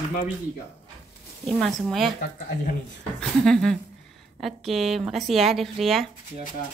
5 biji kak. 5 semua ya. Kakak aja nih. Oke, makasih ya Devri ya. Iya kak.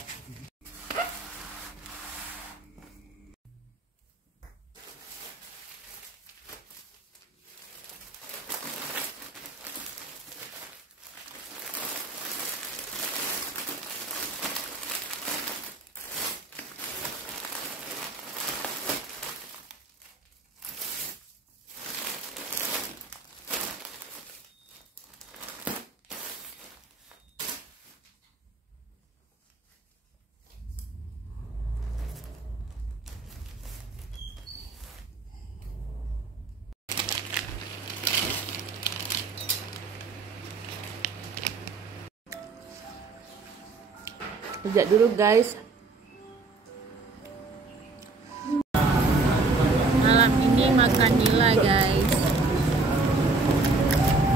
Kerja dulu guys. Malam ini makan nila guys.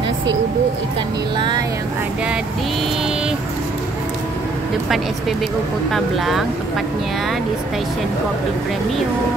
Nasi uduk ikan nila yang ada di depan SPBU Kota Blang, tepatnya di stasiun Kopi Premium.